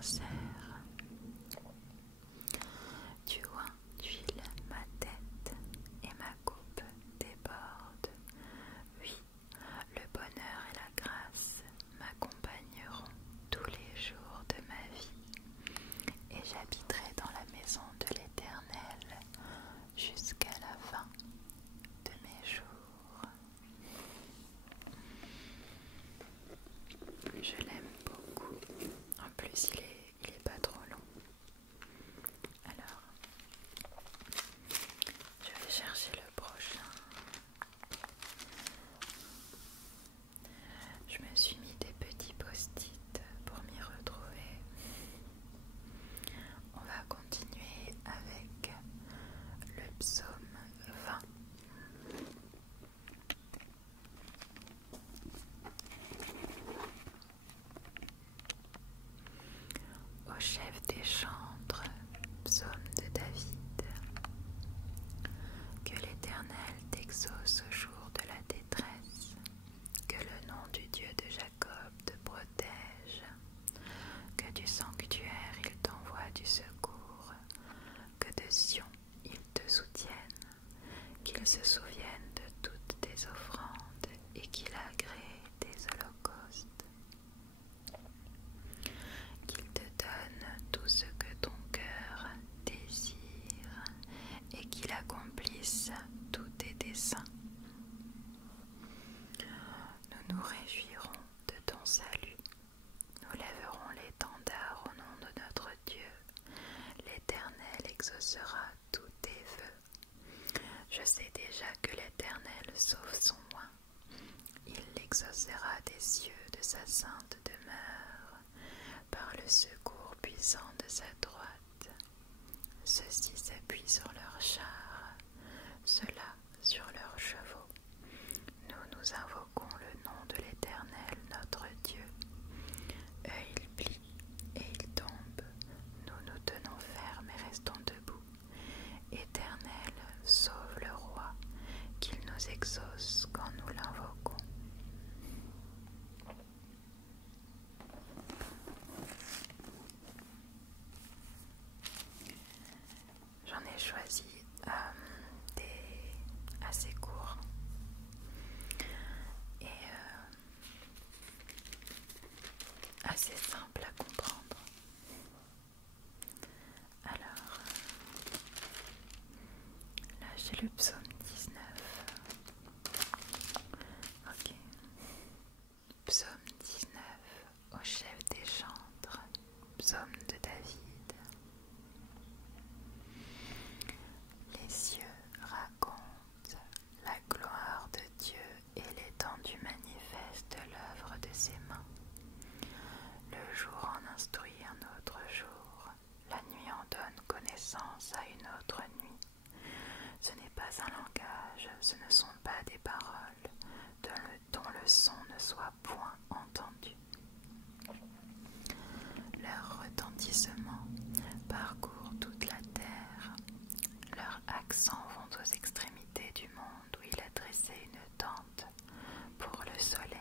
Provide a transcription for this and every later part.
anniversaire. Du oin d'huile ma tête et ma coupe déborde. Oui, le bonheur et la grâce m'accompagneront tous les jours de ma vie, et j'habiterai dans la maison de l'Éternel jusqu'à la fin de mes jours. Je l'aime beaucoup. En plus, il est pas trop long. Alors, je vais chercher le prochain. Je me suis mis des petits post-it pour m'y retrouver. On va continuer avec le psaume 20. Au chef des chantres, psaume de David. Que l'Éternel t'exauce au jour de la détresse, que le nom du Dieu de Jacob te protège, que du sanctuaire il t'envoie du secours, que de Sion il te soutienne, qu'il se souvienne de toutes tes offrandes et qu'il agrée tes holocaustes. Qu'il te donne tout ce que ton cœur désire et qu'il accomplisse tous tes desseins. Nous nous réjouirons de ton salut. Nous lèverons l'étendard au nom de notre Dieu. L'Éternel exaucera tous tes vœux. Je sais déjà que l'Éternel sauve son oint. Il l'exaucera des cieux de sa sainte demeure, par le secours puissant de sa droite. Ceux-ci s'appuient sur leurs chars, ceux-là sur leurs chevaux. Nous invoquons le nom de l'Éternel notre Dieu. Eux ils plient et ils tombent, nous nous tenons fermes et restons debout. Éternel, sauve le roi, qu'il nous exauce quand nous l'invoquons. J'en ai choisi des assez courts et assez simples à comprendre. Alors, là j'ai le psaume 19. Ok. Psaume 19 au chef des chantres, psaume de David. Les cieux racontent la gloire de Dieu et l'étendue manifeste l'œuvre de ses mains. Le jour en instruit un autre jour, la nuit en donne connaissance à une autre nuit. Ce n'est pas un langage, ce ne sont pas des paroles, dont le son ne soit point entendu. Leur retentissement parcourt toute la terre. Leurs accents vont aux extrémités du monde où il a dressé une tente pour le soleil.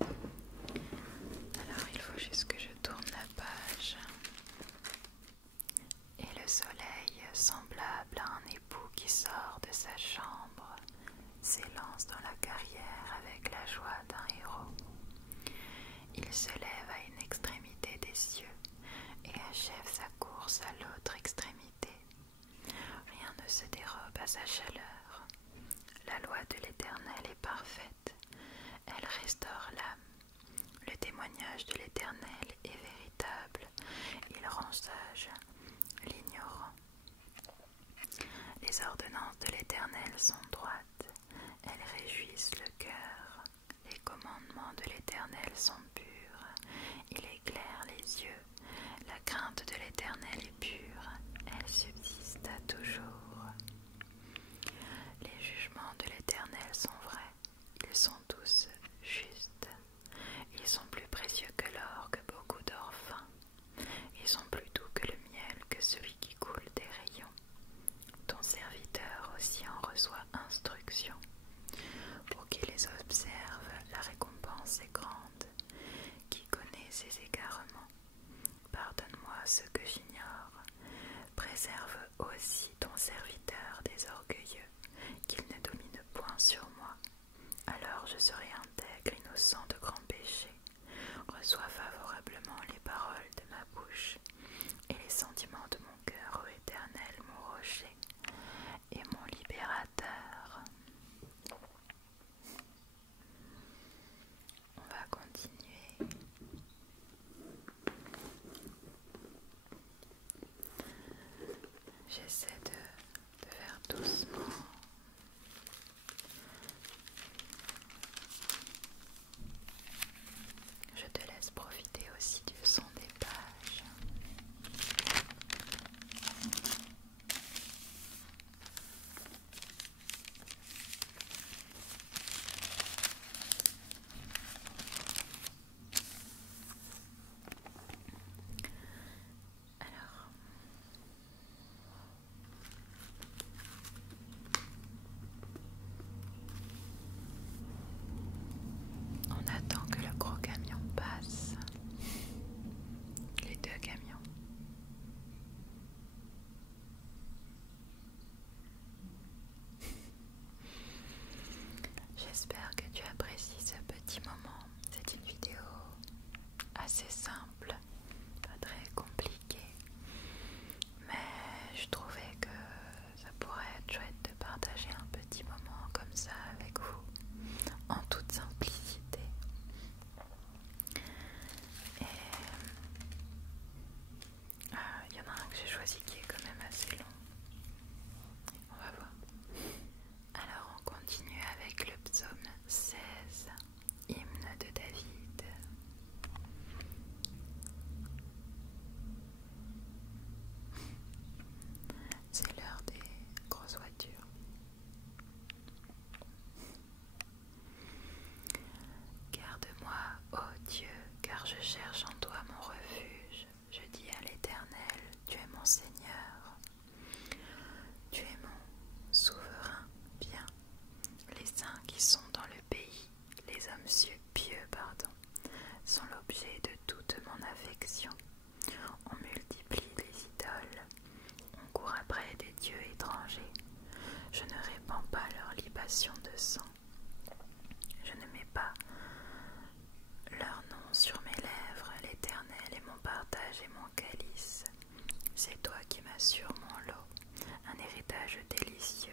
Alors il faut juste que je tourne la page. Et le soleil, semblable à un époux qui sort de sa chambre, s'élance dans la carrière avec la joie d'un héros. Il se lève à une extrémité des cieux et achève sa course à l'autre extrémité. Rien ne se dérobe à sa chaleur. La loi de l'Éternel est parfaite. Elle restaure l'âme. Le témoignage de l'Éternel est véritable. Il rend sage l'ignorant. Les ordonnances de l'Éternel sont droites. Elles réjouissent le cœur. Les commandements de l'Éternel sont purs. Il éclaire les yeux. La crainte de l'Éternel est pure. Elle subsiste à toujours. Les jugements de l'Éternel sont vrais. Ils sont tous justes. Ils sont plus précieux que l'or, que beaucoup d'or fin. Ils sont plus doux que le miel, que celui qui coule des rayons. Ton serviteur aussi en reçoit instruction. Pour qu'il les observe, la récompense est grande. aussi ton serviteur des orgueilleux, qu'il ne domine point sur moi. Alors je serai intègre, innocent de grands péchés. Reçois favorablement les paroles de ma bouche et les sentiments de mon cœur, ô Éternel, mon rocher et mon libérateur. On va continuer. J'essaie de faire doucement. Je te laisse profiter aussi du son des pages. Alors, on attend que le gros camion passe. Les deux camions. J'espère que tu apprécies ce petit moment. C'est une vidéo assez simple, pas très compliquée, mais je trouvais que ça pourrait être chouette de partager un petit moment comme ça avec vous, en toute simplicité. Et il y en a un que j'ai choisi qui est quand même assez long. On va voir. Alors on continue avec le psaume 16, hymne de David. C'est l'heure des grosses voitures. Garde-moi, ô Dieu, car je cherche en toi mon refuge. Je dis à l'Éternel, tu es mon Seigneur. Tu es mon souverain bien. Les saints qui sont dans le pays, les hommes pieux, sont l'objet de toute mon affection. On multiplie les idoles, on court après des dieux étrangers. Je ne répands pas leur libation de sang. Je ne mets pas leur nom sur mes lèvres. L'Éternel est mon partage et mon calice. C'est toi qui m'assures mon lot, un héritage délicieux.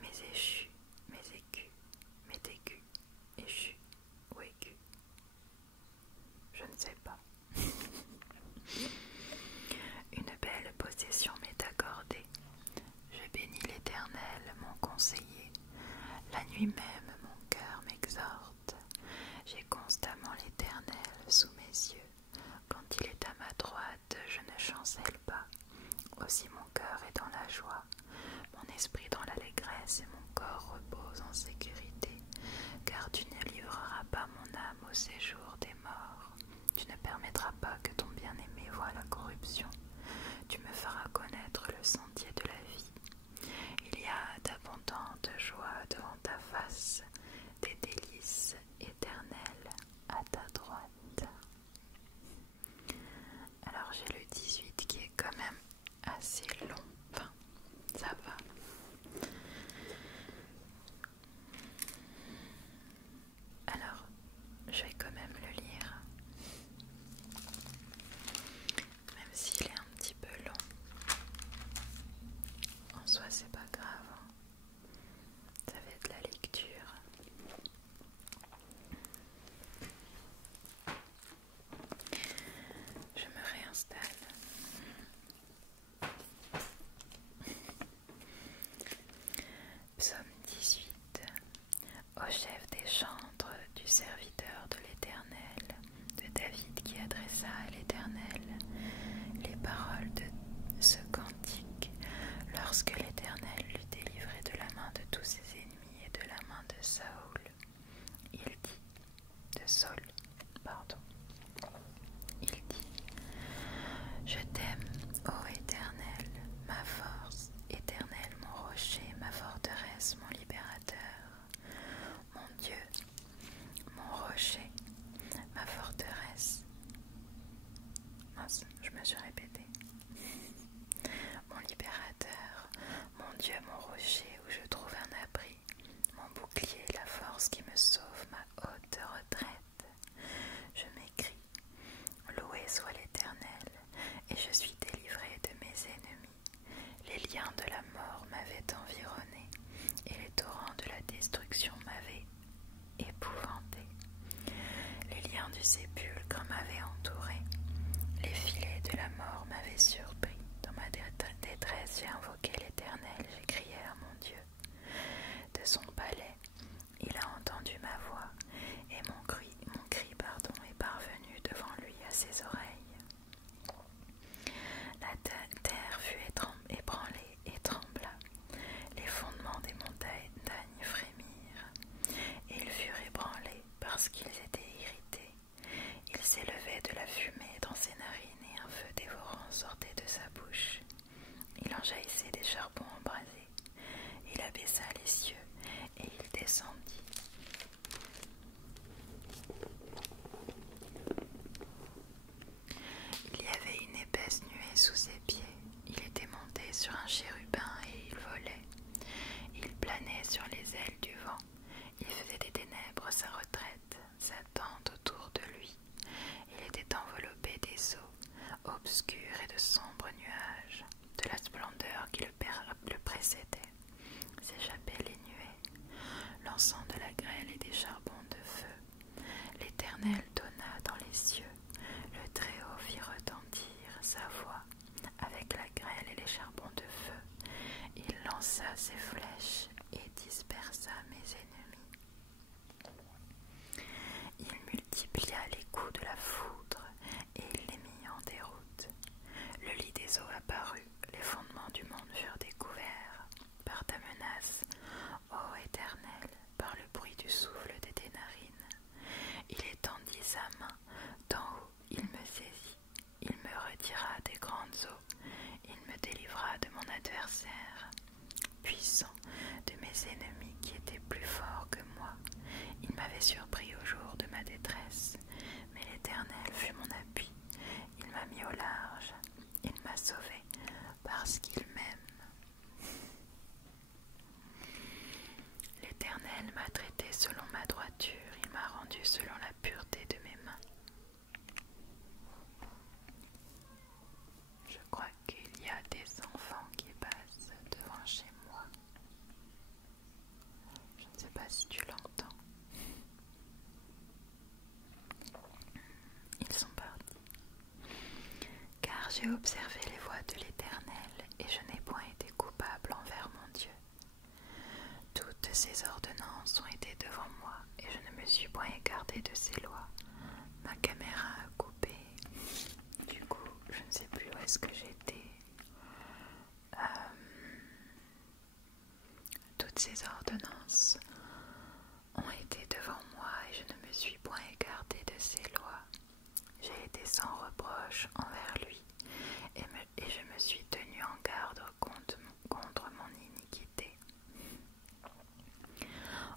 Mes échus, mes écus, mes écus, échus ou écus. Je ne sais pas. Une belle possession m'est accordée. Je bénis l'Éternel, mon conseiller. La nuit même, mon cœur m'exhorte. J'ai constamment l'Éternel sous mes yeux. Quand il est à ma droite, je ne chancelle pas. Aussi mon cœur est dans la joie, mon esprit dans l'allégresse et mon corps repose en sécurité. Car tu ne livreras pas mon âme au séjour des morts. Tu ne permettras pas que ton bien-aimé voie la corruption. Tu me feras connaître le sentier de la vie. Il y a d'abondantes joies devant ta face, des délices éternelles à ta droite. Alors j'ai le 18 qui est quand même assez long, enfin ça va. Alors je vais quand même le lire, même s'il est un petit peu long. En soi c'est pas grave, hein. Ça va être la lecture. Je me réinstalle. Psaume 18. Au chef des chantres du serviteur de l'Éternel, de David qui adressa à l'Éternel les paroles de ce cantique lorsque l'Éternel l'eut délivré de la main de tous ses ennemis et de la main de Saül. Il dit, il dit, je t'aime, ô Éternel, ma force, Éternel, mon rocher, ma forteresse, mon libérateur, mon Dieu, mon rocher, ma forteresse. Mince, je me suis répétée. Mon libérateur, mon Dieu, mon rocher où je trouve un abri, mon bouclier, la force qui me sauve, ma haute retraite. Je m'écrie, loué soit l'Éternel, et je suis délivré de mes ennemis. Les liens de la mort m'avaient environné, et les torrents de la destruction m'avaient épouvanté. Les liens du sépulcre m'avaient entouré, les filets de la mort m'avaient surpris. Dans ma détresse, j'ai invoqué l'Éternel, j'ai crié à mon Dieu. De son palais, il a entendu ma voix, et mon cri est parvenu devant lui à ses oreilles. La terre fut ébranlée et trembla, les fondements des montagnes frémirent, et ils furent ébranlés parce qu'ils étaient irrités. Il s'élevait de la fumée dans ses narines et un feu dévorant sortait de sa bouche. Il en jaillissait des charbons embrasés. Il abaissa les cieux et il descendit. Il y avait une épaisse nuée sous ses pieds. Il était monté sur un chérubin et il volait. Il planait sur les ailes du vent. Il faisait des ténèbres sa retraite, sa tente autour de lui. Il était enveloppé des eaux obscures et de sombres nuages. De la splendeur qui le précédait s'échappaient les nuées, lançant de la grêle et des charbons de feu. L'Éternel donna dans les cieux, le Très-Haut fit retentir sa voix avec la grêle et les charbons de feu. Il lança ses flèches et dispersa mes ennemis. Il multiplia les coups de la foudre et il les mit en déroute. Le lit des eaux apparut, les fondements du monde furent découverts par ta menace, ô Éternel, par le bruit du souffle de tes narines. Il étendit sa main, d'en haut il me saisit, il me retira des grandes eaux, il me délivra de mon adversaire, puissant de mes ennemis qui étaient plus forts que moi. Il m'avait surpris au jour de ma détresse, mais l'Éternel fut mon appui, il m'a mis au large, il m'a sauvé parce qu'il m'aime. L'Éternel m'a traité selon ma droiture, il m'a rendu selon la pureté de mes mains. Je crois qu'il y a des enfants qui passent devant chez moi. Je ne sais pas si tu l'entends. Ils sont partis. Car j'ai observé les voies de l'Éternel et je n'ai point été coupable envers mon Dieu. Toutes ses ordonnances ont été devant moi et je ne me suis point écarté de ses lois. Ma caméra a coupé. Du coup, je ne sais plus où est-ce que j'étais. Toutes ces ordonnances ont été devant moi et je ne me suis point écarté de ses lois. J'ai été sans reproche envers lui et je me suis tenu en garde contre mon iniquité.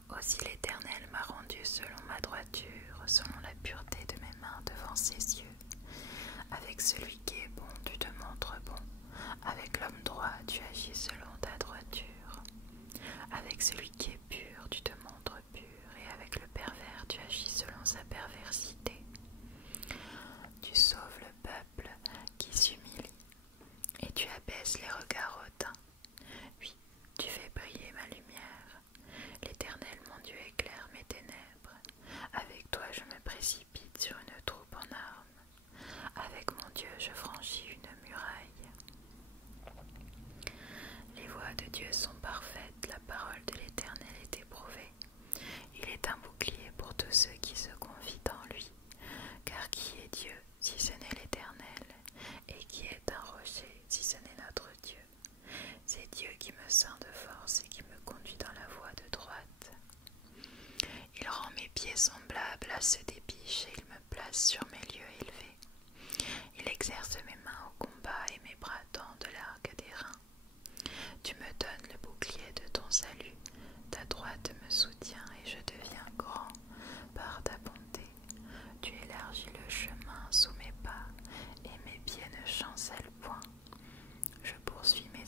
Aussi l'Éternel m'a rendu selon ma droiture, selon la pureté de mes mains devant ses yeux. Avec celui qui est bon, tu te montres bon. Avec l'homme droit, tu agis selon ta droiture. Avec celui qui est pur, tu te montres pur. Et avec le pervers, tu agis selon sa perversité. Tu sauves le peuple qui s'humilie et tu abaisses les regards hautains. Oui, tu fais briller ma lumière. L'Éternel, mon Dieu, éclaire mes ténèbres. Avec toi, je me précipite sur une troupe en armes. Avec mon Dieu, je franchis une muraille. Les voies de Dieu sont parfaites, la parole de l'Éternel est éprouvée. Il est un bouclier pour tous ceux qui se confient en lui. Car qui est Dieu si ce n'est l'Éternel? Et qui est un rocher si ce n'est notre Dieu? C'est Dieu qui me ceint de force et qui me conduit dans la voie de droite. Il rend mes pieds semblables à ceux des biches et il me place sur mes lieux élevés. Il exerce mes mains au combat et mes bras tendent l'arc des reins. Tu me donnes le bouclier de ton salut, ta droite me soutient et je deviens grand par ta bonté. Tu élargis le chemin sous mes pas et mes pieds ne chancellent point. Je poursuis mes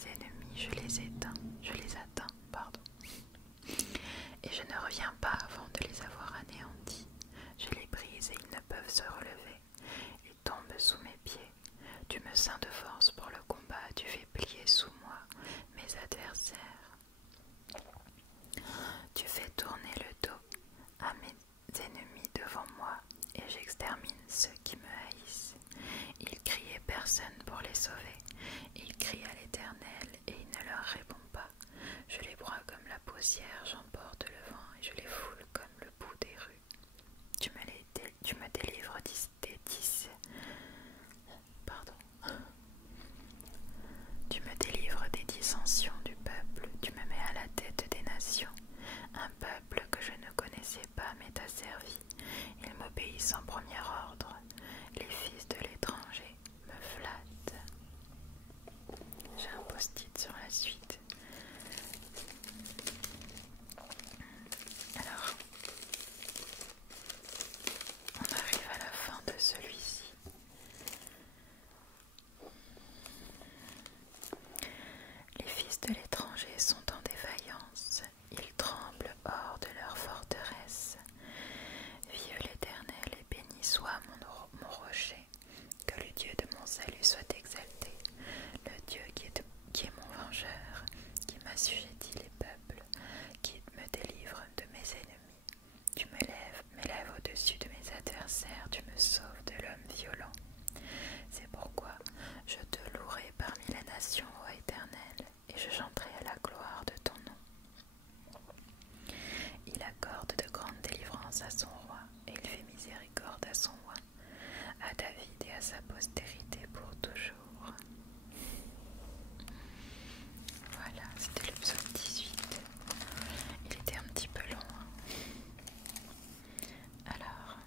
sein de force pour le combat, tu fais plier sous moi mes adversaires. Tu fais tourner le dos à mes ennemis devant moi et j'extermine ceux qui me haïssent. Ils crient et personne pour les sauver. Ils crient à l'Éternel et il ne leur répond pas. Je les broie comme la poussière, j'emporte le vent et je les foule comme le bout des rues. Tu me délivres Tu me délivres des dissensions du peuple, tu me mets à la tête des nations. Un peuple que je ne connaissais pas m'est asservi. Ils m'obéissent en premier ordre. Les fils de l'étranger me flattent. J'ai un post-it sur la suite. Alors, on arrive à la fin de celui-ci. Les fils de l'étranger sont en défaillance, ils tremblent hors de leur forteresse. Vive l'Éternel et béni soit mon rocher, que le Dieu de mon salut soit exalté, le Dieu qui est mon vengeur, qui m'assujettit les peuples, qui me délivre de mes ennemis. Tu m'élèves au-dessus de mes adversaires, tu me sauves de l'homme violent. C'est pourquoi je te louerai parmi les nations, ô Éternel, et je chanterai à la gloire de ton nom. Il accorde de grandes délivrances à son roi, et il fait miséricorde à son roi, à David et à sa postérité pour toujours. Voilà, c'était le psaume 18. Il était un petit peu long. Alors,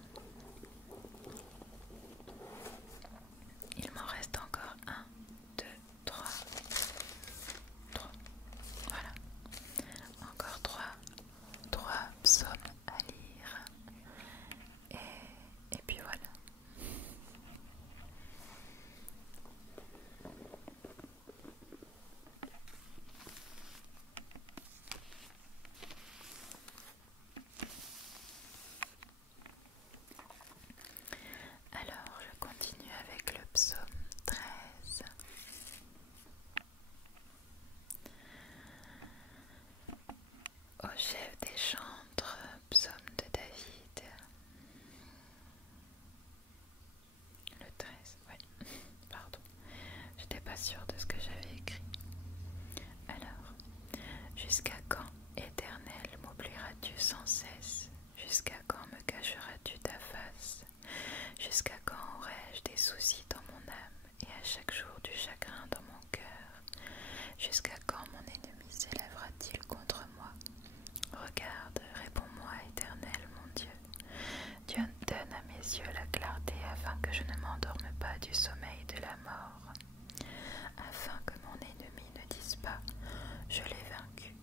il m'en reste encore 1, 2, 3. Voilà, encore 3 psaumes à lire. Et puis voilà. Alors, je continue avec le psaume 13. Au chef des chantres, psaume de David. Le 13, oui, pardon. J'étais pas sûre de ce que j'avais écrit. Alors, jusqu'à quand, Éternel, m'oublieras-tu sans cesse? Jusqu'à quand me cacheras-tu ta face? Jusqu'à quand aurai-je des soucis dans mon âme et à chaque jour du chagrin dans mon cœur? Jusqu'à quand mon ennemi s'élèvera-t-il contre moi? Regarde, réponds-moi, Éternel, mon Dieu. Dieu donne à mes yeux la clarté afin que je ne m'endorme pas du sommeil de la mort, afin que mon ennemi ne dise pas « Je l'ai vaincu »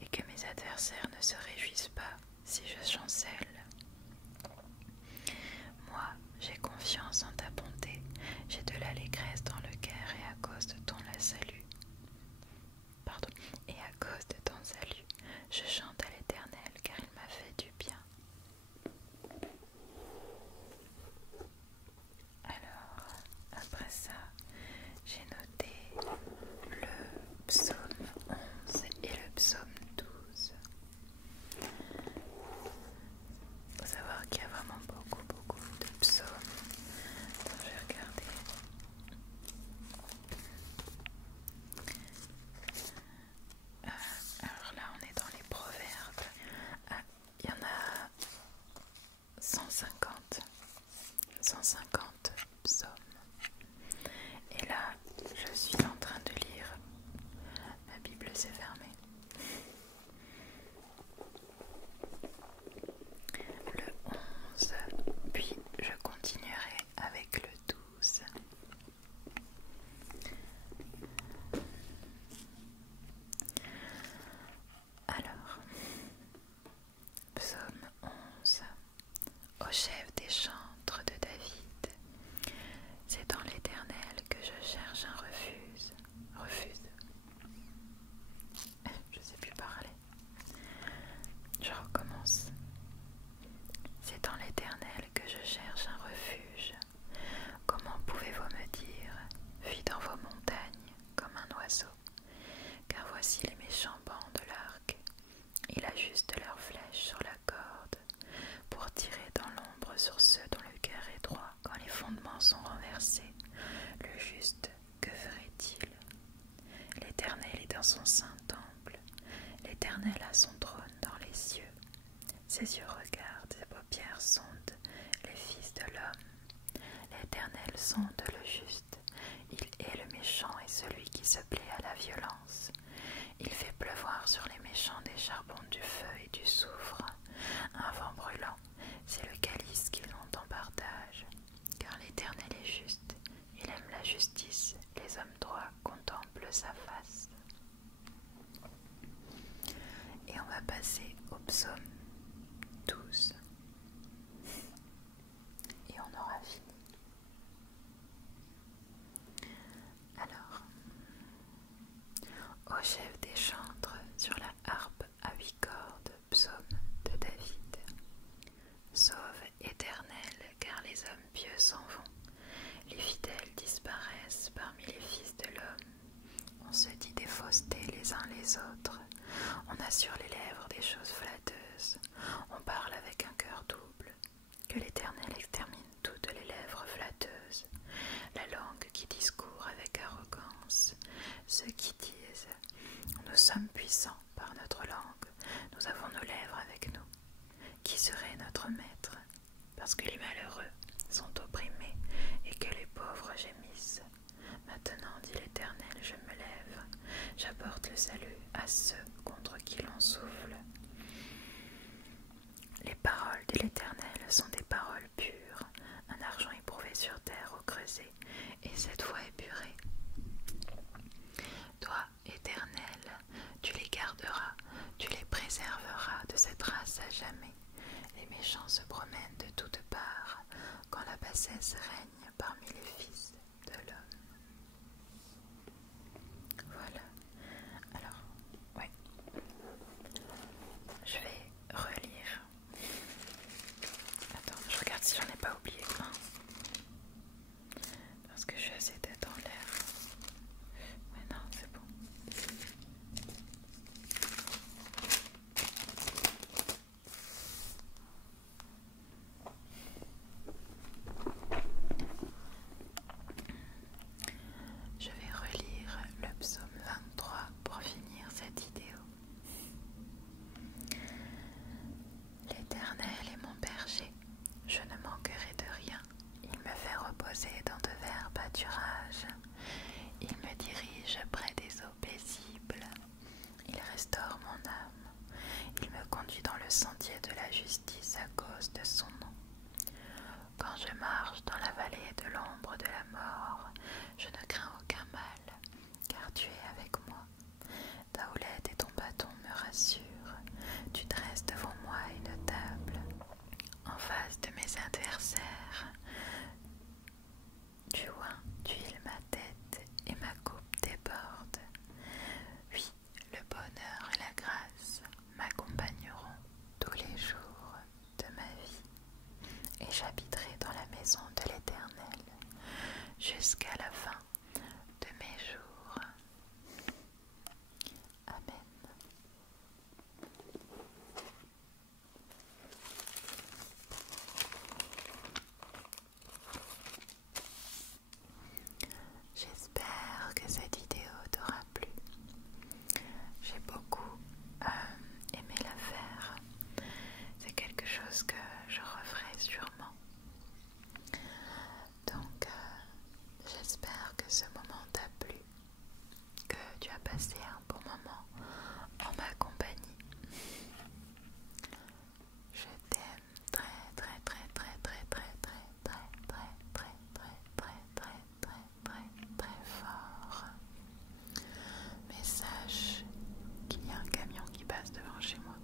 et que mes adversaires ne se réjouissent pas si je chancelle. Moi, j'ai confiance en ta bonté, j'ai de l'allégresse dans le cœur et à cause de ton salut. dans son saint temple. L'Éternel a son trône dans les cieux. Ses yeux regardent, ses paupières sondent les fils de l'homme. L'Éternel sonde le juste. Il hait le méchant et celui qui se plaît à la violence. Il fait pleuvoir sur les méchants des charbons du feu et du soufre. Un vent brûlant, c'est le calice qu'ils ont en partage. Car l'Éternel est juste, il aime la justice, les hommes droits contemplent sa face. Et on va passer au psaume 12. Et on aura fini. Alors, au chef des chantres sur la harpe à 8 cordes, psaume de David. Sauve, Éternel, car les hommes pieux s'en vont. Les fidèles disparaissent parmi les fils de l'homme. On se dit des faussetés les uns les autres. On a sur les lèvres des choses flatteuses. On parle avec un cœur double. Que l'Éternel extermine toutes les lèvres flatteuses. La langue qui discourt avec arrogance. Ceux qui disent « Nous sommes puissants par notre langue. Nous avons nos lèvres avec nous. » Qui serait notre maître? Parce que les malheureux sont opprimés et que les pauvres gémissent. Maintenant, dit l'Éternel, je me lève, j'apporte le salut à ceux contre qui l'on souffle. Les paroles de l'Éternel sont des paroles pures, un argent éprouvé sur terre au creuset, et cette fois épurée. Toi, Éternel, tu les garderas, tu les préserveras de cette race à jamais. Les méchants se promènent de toutes parts, quand la bassesse règne parmi les fils de l'homme. Voilà. Alors, ouais. Je vais relire. Attends, je regarde si j'en ai pas oublié un. Parce que je suis assez tête en l'air. Mais non, c'est bon. Je vais relire le psaume 23 pour finir cette vidéo. L'Éternel est mon berger, je ne manquerai de rien. Il me fait reposer dans de verts pâturages. Il me dirige près des eaux paisibles. Il restaure mon âme. Il me conduit dans le sentier de la justice à cause de son nom. Quand je marche dans la vallée de l'ombre de la mort, je ne crains aucun mal, car tu es avec moi. Ta houlette et ton bâton me rassurent. Tu dresses devant moi une table en face de mes adversaires. Tu oins, tu huiles ma tête et ma coupe déborde. Oui, le bonheur et la grâce m'accompagneront tous les jours de ma vie, et j'habiterai dans la maison de l'Éternel jusqu'à la fin de mes jours. Amen. J'espère que cette vidéo t'aura plu. J'ai beaucoup aimé la faire. C'est quelque chose que je referai sûrement. Donc, j'espère que ce moment t'a plu, que tu as passé un bon moment en ma compagnie. Je t'aime très très très très très très très très très très très très très très très très fort. Mais sache qu'il y a un camion qui passe devant chez moi.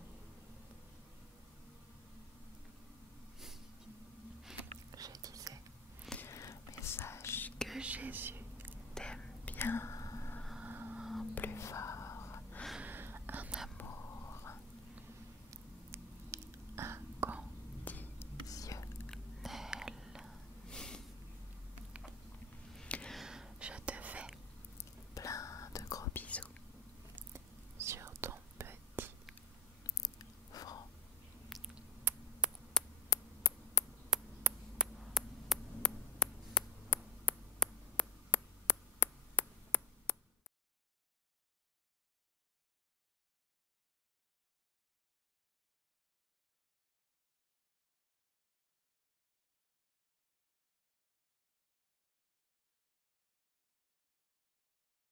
Je disais, mais sache que Jésus t'aime bien.